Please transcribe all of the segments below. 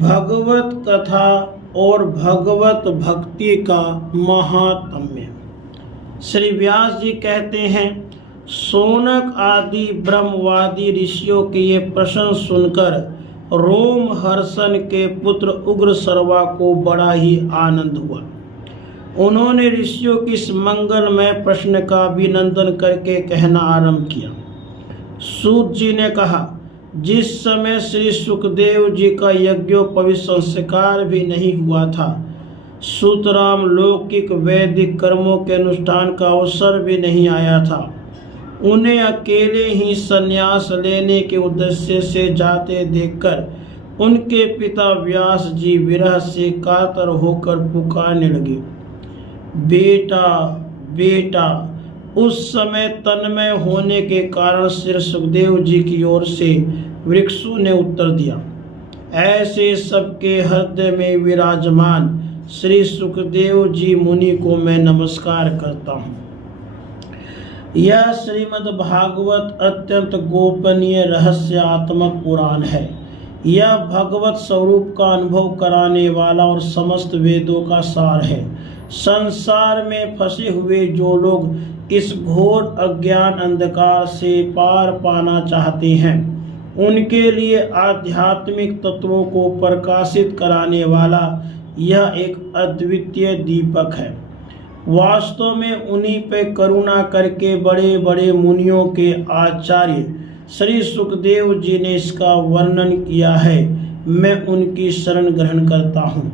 भगवत कथा और भगवत भक्ति का महात्म्य। श्री व्यास जी कहते हैं, शौनक आदि ब्रह्मवादी ऋषियों के ये प्रश्न सुनकर रोमहर्षण के पुत्र उग्रश्रवा को बड़ा ही आनंद हुआ। उन्होंने ऋषियों की इस मंगलमय प्रश्न का अभिनंदन करके कहना आरंभ किया। सूत जी ने कहा, जिस समय श्री सुखदेव जी का यज्ञोपवीत संस्कार भी नहीं हुआ था, सूतराम लौकिक वैदिक कर्मों के अनुष्ठान का अवसर भी नहीं आया था, उन्हें अकेले ही संन्यास लेने के उद्देश्य से जाते देखकर उनके पिता व्यास जी विरह से कातर होकर पुकारने लगे, बेटा बेटा। उस समय तन्मय होने के कारण श्री सुखदेव जी की ओर से वृक्षों ने उत्तर दिया, ऐसे सबके हृदय में विराजमान श्री सुखदेव जी मुनि को मैं नमस्कार करता हूँ। यह श्रीमद् भागवत अत्यंत गोपनीय रहस्यात्मक पुराण है। यह भगवत स्वरूप का अनुभव कराने वाला और समस्त वेदों का सार है। संसार में फंसे हुए जो लोग इस घोर अज्ञान अंधकार से पार पाना चाहते हैं, उनके लिए आध्यात्मिक तत्वों को प्रकाशित कराने वाला यह एक अद्वितीय दीपक है। वास्तव में उन्हीं पे करुणा करके बड़े बड़े मुनियों के आचार्य श्री सुखदेव जी ने इसका वर्णन किया है। मैं उनकी शरण ग्रहण करता हूँ।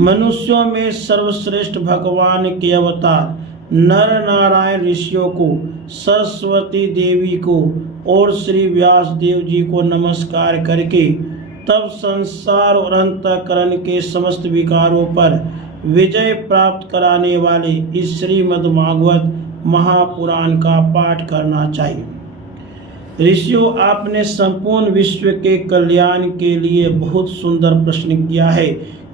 मनुष्यों में सर्वश्रेष्ठ भगवान के अवतार नर नारायण ऋषियों को, सरस्वती देवी को और श्री व्यास देव जी को नमस्कार करके तब संसार और अंतःकरण के समस्त विकारों पर विजय प्राप्त कराने वाले इस श्रीमद् भागवत महापुराण का पाठ करना चाहिए। ऋषियों, आपने संपूर्ण विश्व के कल्याण के लिए बहुत सुंदर प्रश्न किया है,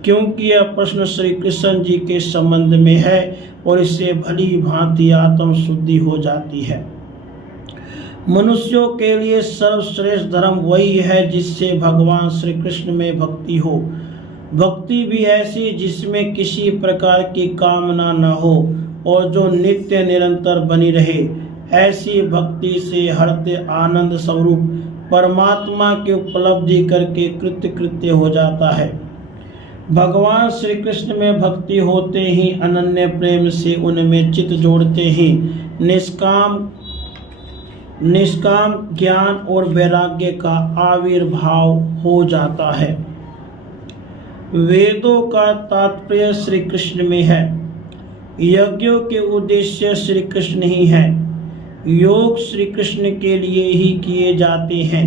क्योंकि यह प्रश्न श्री कृष्ण जी के संबंध में है और इससे भली भांति आत्म शुद्धि हो जाती है। मनुष्यों के लिए सर्वश्रेष्ठ धर्म वही है जिससे भगवान श्री कृष्ण में भक्ति हो। भक्ति भी ऐसी जिसमें किसी प्रकार की कामना न हो और जो नित्य निरंतर बनी रहे। ऐसी भक्ति से हृदय आनंद स्वरूप परमात्मा की उपलब्धि करके कृत्य कृत्य हो जाता है। भगवान श्री कृष्ण में भक्ति होते ही अनन्य प्रेम से उनमें चित्त जोड़ते ही निष्काम ज्ञान और वैराग्य का आविर्भाव हो जाता है। वेदों का तात्पर्य श्री कृष्ण में है। यज्ञों के उद्देश्य श्री कृष्ण ही है। योग श्री कृष्ण के लिए ही किए जाते हैं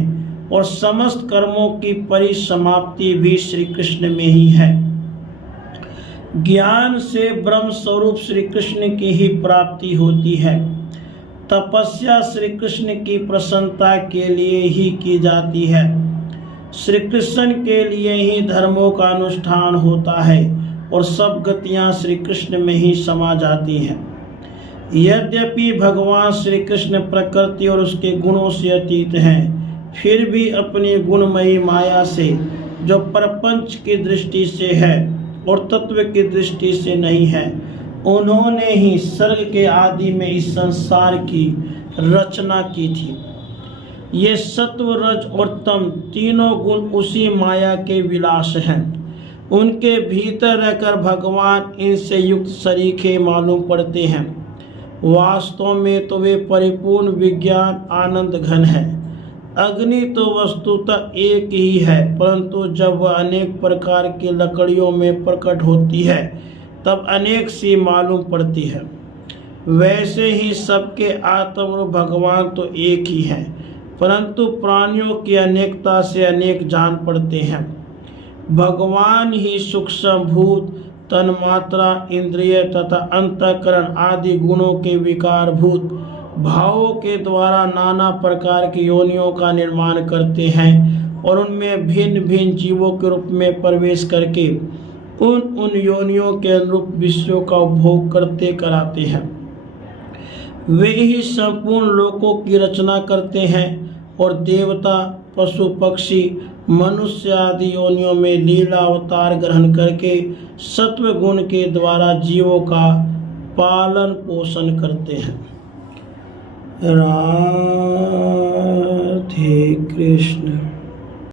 और समस्त कर्मों की परिसमाप्ति भी श्री कृष्ण में ही है। ज्ञान से ब्रह्म स्वरूप श्री कृष्ण की ही प्राप्ति होती है। तपस्या श्री कृष्ण की प्रसन्नता के लिए ही की जाती है। श्री कृष्ण के लिए ही धर्मों का अनुष्ठान होता है और सब गतियां श्री कृष्ण में ही समा जाती हैं। यद्यपि भगवान श्री कृष्ण प्रकृति और उसके गुणों से अतीत हैं, फिर भी अपनी गुणमयी माया से, जो प्रपंच की दृष्टि से है और तत्व की दृष्टि से नहीं है, उन्होंने ही सर्ग के आदि में इस संसार की रचना की थी। ये सत्व, रज और तम तीनों गुण उसी माया के विलास हैं। उनके भीतर रहकर भगवान इनसे युक्त सरीखे मालूम पड़ते हैं। वास्तव में तो वे परिपूर्ण विज्ञान आनंद घन है। अग्नि तो वस्तुतः एक ही है, परंतु जब वह अनेक प्रकार की लकड़ियों में प्रकट होती है तब अनेक सी मालूम पड़ती है। वैसे ही सबके आत्म और भगवान तो एक ही हैं, परंतु प्राणियों की अनेकता से अनेक जान पड़ते हैं। भगवान ही सूक्ष्म भूत, तन्मात्रा, इंद्रिय तथा अंतःकरण आदि गुणों के विकारभूत भावों के द्वारा नाना प्रकार की योनियों का निर्माण करते हैं और उनमें भिन्न भिन्न जीवों के रूप में प्रवेश करके उन योनियों के अनुरूप विषयों का उपभोग करते कराते हैं। वे ही संपूर्ण लोकों की रचना करते हैं और देवता, पशु पक्षी मनुष्य आदि योनियों में लीला अवतार ग्रहण करके सत्व गुण के द्वारा जीवों का पालन पोषण करते हैं। राधे कृष्ण।